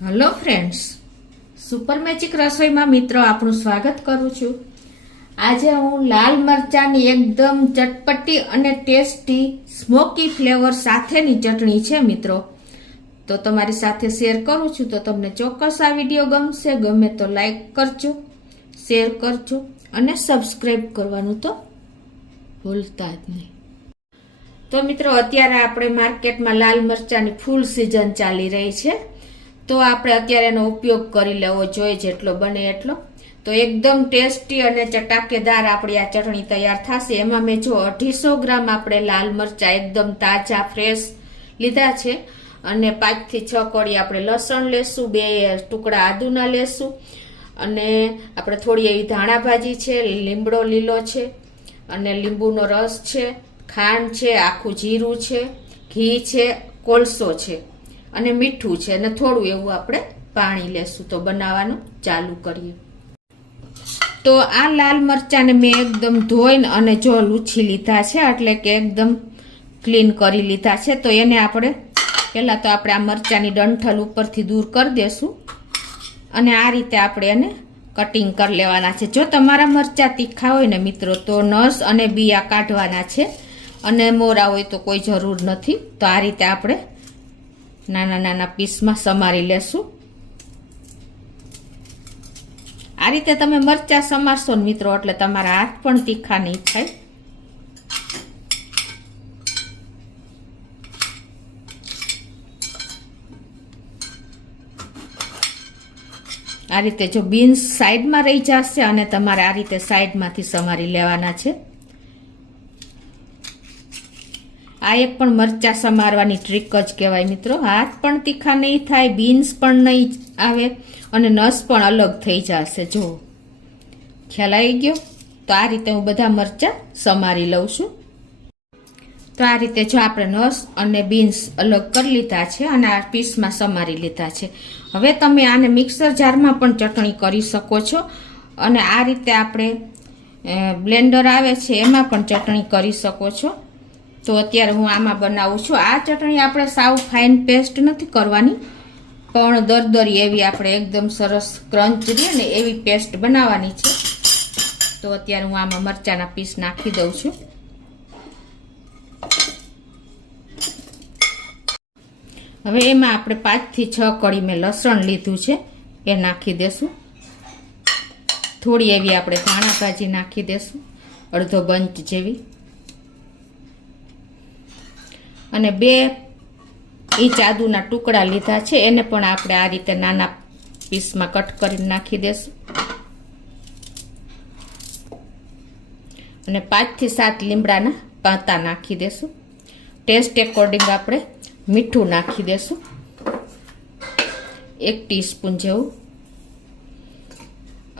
Hello friends, super magic રસોઈમાં મિત્રો આપણું સ્વાગત કરું છું। આજે હું લાલ મરચાની એકદમ ચટપટી અને ટેસ્ટી સ્મોકી ફ્લેવર સાથેની ચટણી છે મિત્રો, તો તમારી સાથે શેર કરું છું। તો તમને ચોક્કસ આ વિડીયો ગમશે, ગમે તો લાઈક કરજો, શેર કરજો અને સબસ્ક્રાઈબ કરવાનું તો ભૂલતા જ નહીં। તો મિત્રો, અત્યારે આપણે માર્કેટમાં લાલ મરચાની ફૂલ સિઝન ચાલી રહી છે, તો આપણે અત્યારે એનો ઉપયોગ કરી લેવો જોઈએ જેટલો બને એટલો। તો એકદમ ટેસ્ટી અને ચટાકેદાર આપણી આ ચટણી તૈયાર થશે। એમાં મેં જો 250 ગ્રામ આપણે લાલ મરચા એકદમ તાજા ફ્રેશ લીધા છે, અને 5 થી 6 કળી આપણે લસણ લેશું, 2 ટુકડા આદુના લેશું, અને આપણે થોડી એવી ધાણા ભાજી છે, લીમડો લીલો છે, અને લીંબુનો રસ છે, ખાંડ છે, આખું જીરું છે, ઘી છે, કોલસો છે અને મીઠું છે, અને થોડું એવું આપણે પાણી લેશું। તો બનાવવાનું ચાલુ કરીએ। તો આ લાલ મરચાને મેં એકદમ ધોઈને અને જો લૂછી લીધા છે, એટલે કે એકદમ ક્લીન કરી લીધા છે। તો એને આપણે પહેલા તો આપણે આ મરચાની ડંઠલ ઉપરથી દૂર કરી દેશું, અને આ રીતે આપણે એને કટિંગ કરી લેવાના છે। જો તમારા મરચા તીખા હોય ને મિત્રો, તો નસ અને બિયા કાઢવાના છે, અને મોરા હોય તો કોઈ જરૂર નથી। તો આ રીતે આપણે નાના નાના પીસમાં સમારી લેશું। આ રીતે તમે મરચા સમારશો ને મિત્રો, એટલે તમારા હાથ પણ તીખા નહીં થાય। આ રીતે જો બીન્સ સાઈડમાં રહી જશે, અને તમારે આ રીતે સાઈડમાંથી સમારી લેવાના છે। આ એક પણ મરચા સમારવાની ટ્રીક જ કહેવાય મિત્રો। હાથ પણ તીખા નહીં થાય, બીન્સ પણ નહીં આવે, અને નસ પણ અલગ થઈ જશે। જો ખ્યાલ આવી ગયો? તો આ રીતે હું બધા મરચા સમારી લઉં છું। તો આ રીતે જો આપણે નસ અને બીન્સ અલગ કરી લીધા છે, અને આ પીસમાં સમારી લીધા છે। હવે તમે આને મિક્સર જારમાં પણ ચટણી કરી શકો છો, અને આ રીતે આપણે બ્લેન્ડર આવે છે એમાં પણ ચટણી કરી શકો છો। તો અત્યારે હું આમાં બનાવું છું। આ ચટણી આપણે સાવ ફાઇન પેસ્ટ નથી કરવાની, પણ દરદરી એવી આપણે એકદમ સરસ ક્રંચ રહે ને એવી પેસ્ટ બનાવવાની છે। તો અત્યારે હું આમાં મરચાના પીસ નાખી દઉં છું। હવે એમાં આપણે 5 થી 6 કળી મેં લસણ લીધું છે, એ નાખી દેશું। થોડી એવી આપણે ધાણા ભાજી નાખી દેશું, અડધો બંચ જેવી, અને 2 ઇંચ આદુના ટુકડા લીધા છે, એને પણ આપણે આ રીતે નાના પીસમાં કટ કરીને નાખી દેશું, અને 5 થી 7 લીમડાના પાતા નાખી દેશું। ટેસ્ટ એકોર્ડિંગ આપણે મીઠું નાખી દેશું, 1 ટીસ્પૂન જેવું,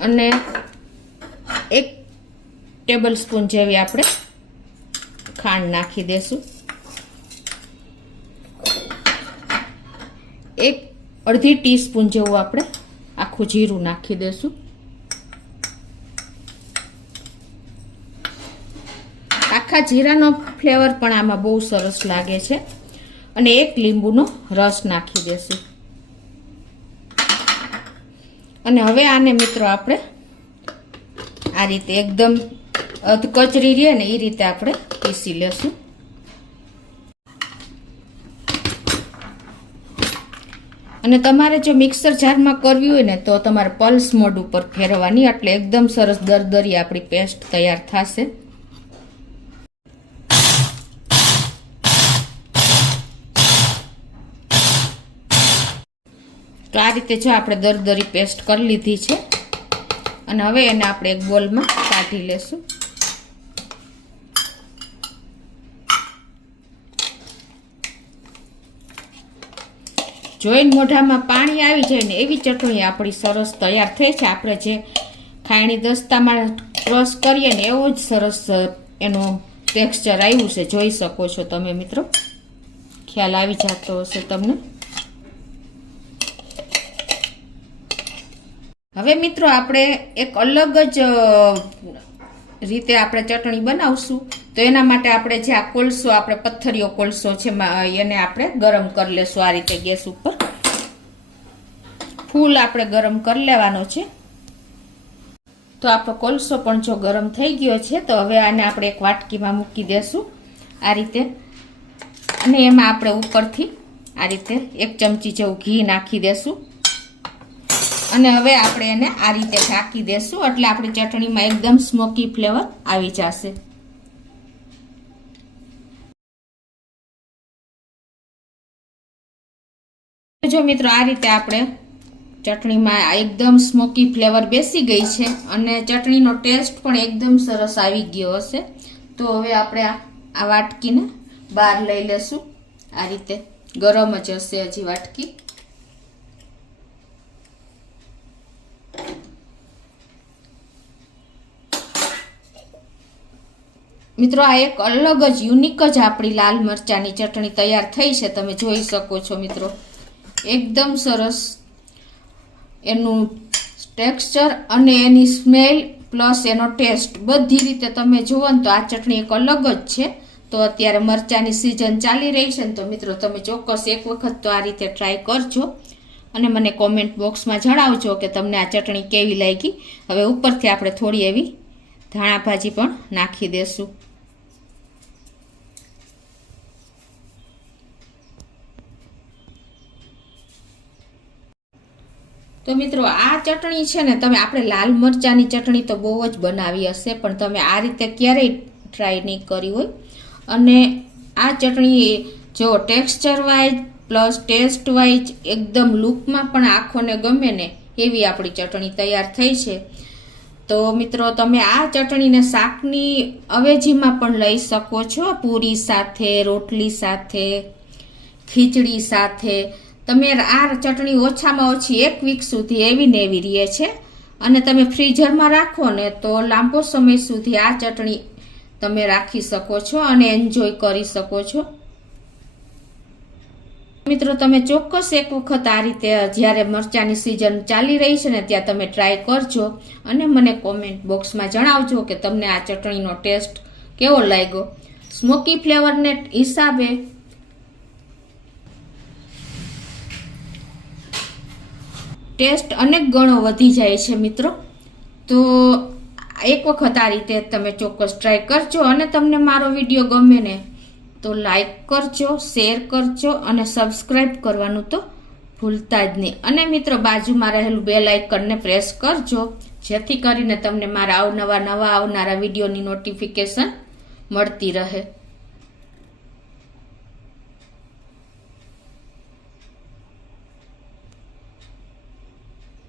અને 1 ટેબલ સ્પૂન જેવી આપણે ખાંડ નાખી દેશું, 1/2 ટીસ્પૂન જેવું આપણે આખું જીરું નાખી દેશું। આખા જીરાનો ફ્લેવર પણ આમાં બહુ સરસ લાગે છે, અને 1 લીંબુનો રસ નાખી દેશું। અને હવે આને મિત્રો આપણે આ રીતે એકદમ અધકચરી રહે ને એ રીતે આપણે પીસી લેશું। અને તમારે જો મિક્સર જારમાં કરવી હોય ને, તો તમારે પલ્સ મોડ ઉપર ફેરવવાની, એટલે એકદમ સરસ દરદરી આપણી પેસ્ટ તૈયાર થશે। તો આ રીતે જો આપણે દરદરી પેસ્ટ કરી લીધી છે, અને હવે એને આપણે એક બોલમાં કાઢી લેશું। જોઈને મોઢામાં પાણી આવી જાય ને એવી ચટણી આપણી સરસ તૈયાર થઈ છે। આપણે જે ખાયણી દસ્તામાં ક્રશ કરીએ ને એવો જ સરસ એનું ટેક્સચર આવ્યું છે, જોઈ શકો છો તમે મિત્રો, ખ્યાલ આવી જતો હશે તમને। હવે મિત્રો આપણે એક અલગ જ રીતે આપણે ચટણી બનાવશું। તો એના માટે આપણે જે આ કોલસો, આપણે પથ્થરિયો કોલસો છે, એને આપણે ગરમ કરી લેશું આ રીતે ગેસ ઉપર। ફૂલ આપણે ગરમ કરી લેવાનો છે. તો આપણો કોલસો પણ જો ગરમ થઈ ગયો છે, તો હવે આને આપણે એક વાટકીમાં મૂકી દેશું આ રીતે. અને એમાં આપણે ઉપરથી આ રીતે 1 ચમચી જેવું ઘી નાખી દેશું. અને હવે આપણે એને આ રીતે ઢાંકી દેશું, એટલે આપણી ચટણીમાં એકદમ સ્મોકી ફ્લેવર આવી જશે. જો મિત્રો આ રીતે આપણે ચટણીમાં એકદમ સ્મોકી ફ્લેવર બેસી ગઈ છે અને ચટણીનો ટેસ્ટ પણ એકદમ સરસ આવી ગયો હશે. તો હવે આપણે આ વાટકીને બહાર લઈ લેશું. આ રીતે ગરમ જ હશે હજી વાટકી. મિત્રો આ એક અલગ જ યુનિક જ આપણી લાલ મરચાની ચટણી તૈયાર થઈ છે. તમે જોઈ શકો છો મિત્રો, એકદમ સરસ એનું ટેક્સચર અને એની સ્મેલ પ્લસ એનો ટેસ્ટ બધી રીતે તમે જુઓ ને તો આ ચટણી એક અલગ જ છે. તો અત્યારે મરચાની સિઝન ચાલી રહી છે ને, તો મિત્રો તમે ચોક્કસ એક વખત તો આ રીતે ટ્રાય કરજો અને મને કોમેન્ટ બોક્સમાં જણાવજો કે તમને આ ચટણી કેવી લાગી. હવે ઉપરથી આપણે થોડી એવી ધાણા ભાજી પણ નાખી દેશું. તો મિત્રો આ ચટણી છે ને, તમે આપણે લાલ મરચાની ચટણી તો બહુ જ બનાવી હશે, પણ તમે આ રીતે ક્યારેય ટ્રાય નહીં કરી હોય. અને આ ચટણી જો texture wise plus taste wise એકદમ લુકમાં પણ આંખોને ગમે ને એવી આપણી ચટણી તૈયાર થઈ છે. તો મિત્રો તમે આ ચટણીને શાકની અવેજીમાં પણ લઈ શકો છો. પૂરી સાથે, રોટલી સાથે, ખીચડી સાથે. તમે આ ચટણી ઓછામાં ઓછી 1 વીક સુધી એવી ને એવી રહે છે. અને તમે ફ્રીઝરમાં રાખો ને તો લાંબો સમય સુધી આ ચટણી તમે રાખી શકો છો અને એન્જોય કરી શકો છો. મિત્રો તમે ચોક્કસ એક વખત આ રીતે જ્યારે મરચાની સિઝન ચાલી રહી છે ને ત્યાં તમે ટ્રાય કરજો અને મને કોમેન્ટ બોક્સમાં જણાવજો કે તમને આ ચટણીનો ટેસ્ટ કેવો લાગ્યો. સ્મોકી ફ્લેવરને હિસાબે ટેસ્ટ અનેક ગણો વધી જાય છે મિત્રો. તો એક વખત આ રીતે તમે ચોક્કસ ટ્રાય કરજો. અને તમને મારો વિડીયો ગમે ને તો લાઈક કરજો, શેર કરજો અને સબસ્ક્રાઈબ કરવાનું તો ભૂલતા જ નહીં. અને મિત્રો બાજુમાં રહેલું બેલ આઇકનને પ્રેસ કરજો, જેથી કરીને તમને મારા નવા આવનારા વિડીયોની નોટિફિકેશન મળતી રહે.